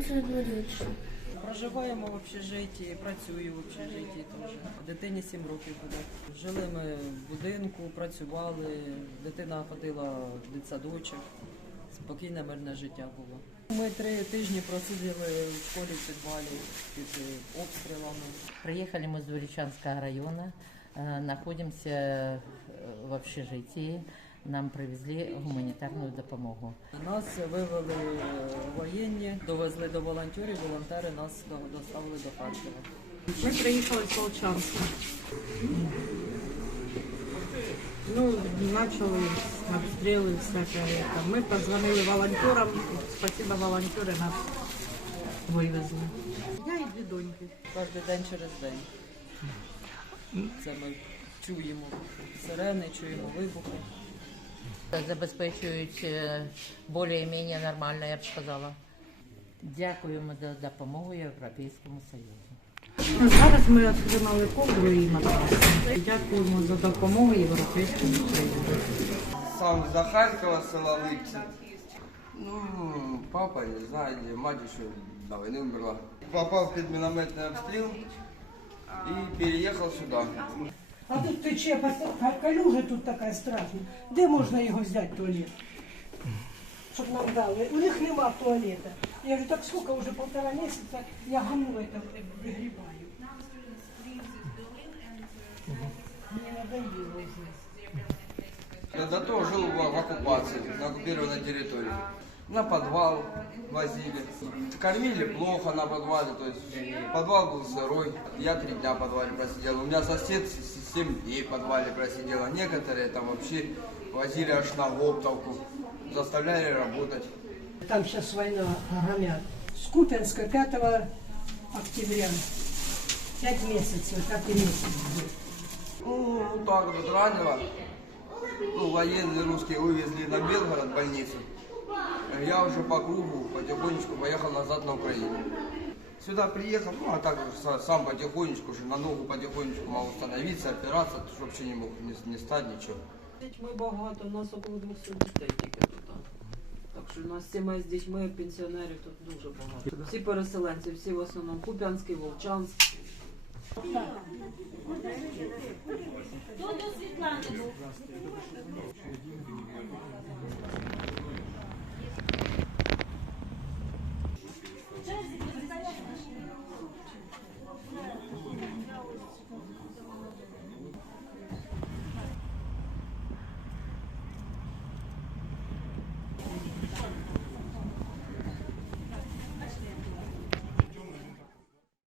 це дворічно. Проживаємо в общежитті, працюю в общежитті теж. Дитині 7 років буде. Жили ми в будинку, працювали, дитина ходила в дитсадочок. Спокійне мирне життя було. Ми три тижні просиділи в школі в підвалі під е, обстрілами. Приехали мы с Дуричанского района, э, находимся э, в общежитии. Нам привезли гуманітарну допомогу. Нас вивели воєнні, довезли до волонтерів, волонтери нас доставили до Харкова. Ми приїхали з Волчанська. Ну, почали обстріли всяке. Ми позвонили волонтерам. Спасибо, волонтери нас вивезли. Я і дві доньки. Кожен день через день. Це ми чуємо сирени, чуємо вибухи. Забезпечують е, більш-менш нормально, я б сказала. Дякуємо за допомогу Європейському Союзу. Зараз ми отримали ковдру і матрас. Дякуємо за допомогу Європейському Союзу. Сам за Харькова, села Липці. Ну, папа, не знаю, мать еще до войны умерла. Попал під мінометний обстріл і переїхав сюди. А тут тече калюжа тут така страшна. Де можна його взяти туалет? Щоб нам дали. У них нема туалета. Я говорю, так сколько уже полтора місяця я гаму это вигрібаю. Мені надоело вже. Я до того жил в, в оккупации, на оккупированной территории. На подвал возили. Кормили плохо на подвале, то есть подвал был сырой. Я три дня в подвале просидел. У меня сосед с- с- семь дней в подвале просидел. А некоторые там вообще возили аж на Гоптовку. Заставляли работать. Там сейчас война громят. С Купенска 5 октября. Пять месяцев, пятый месяц был. Ну, вот так вот ранило. Ну, военные русские вывезли на Белгород больницу. Я уже по кругу потихонечку поехал назад на Украину. Сюда приехал, ну, а так сам потихонечку, уже на ногу потихонечку мог становиться, опираться, то есть вообще не мог не, не стать ничего. Дітьми багато, у нас около 200 дітей тільки тут. Так що у нас сімей з дітьми, пенсіонерів тут дуже багато. Всі переселенці, всі в основному Куп'янський, Волчанськ.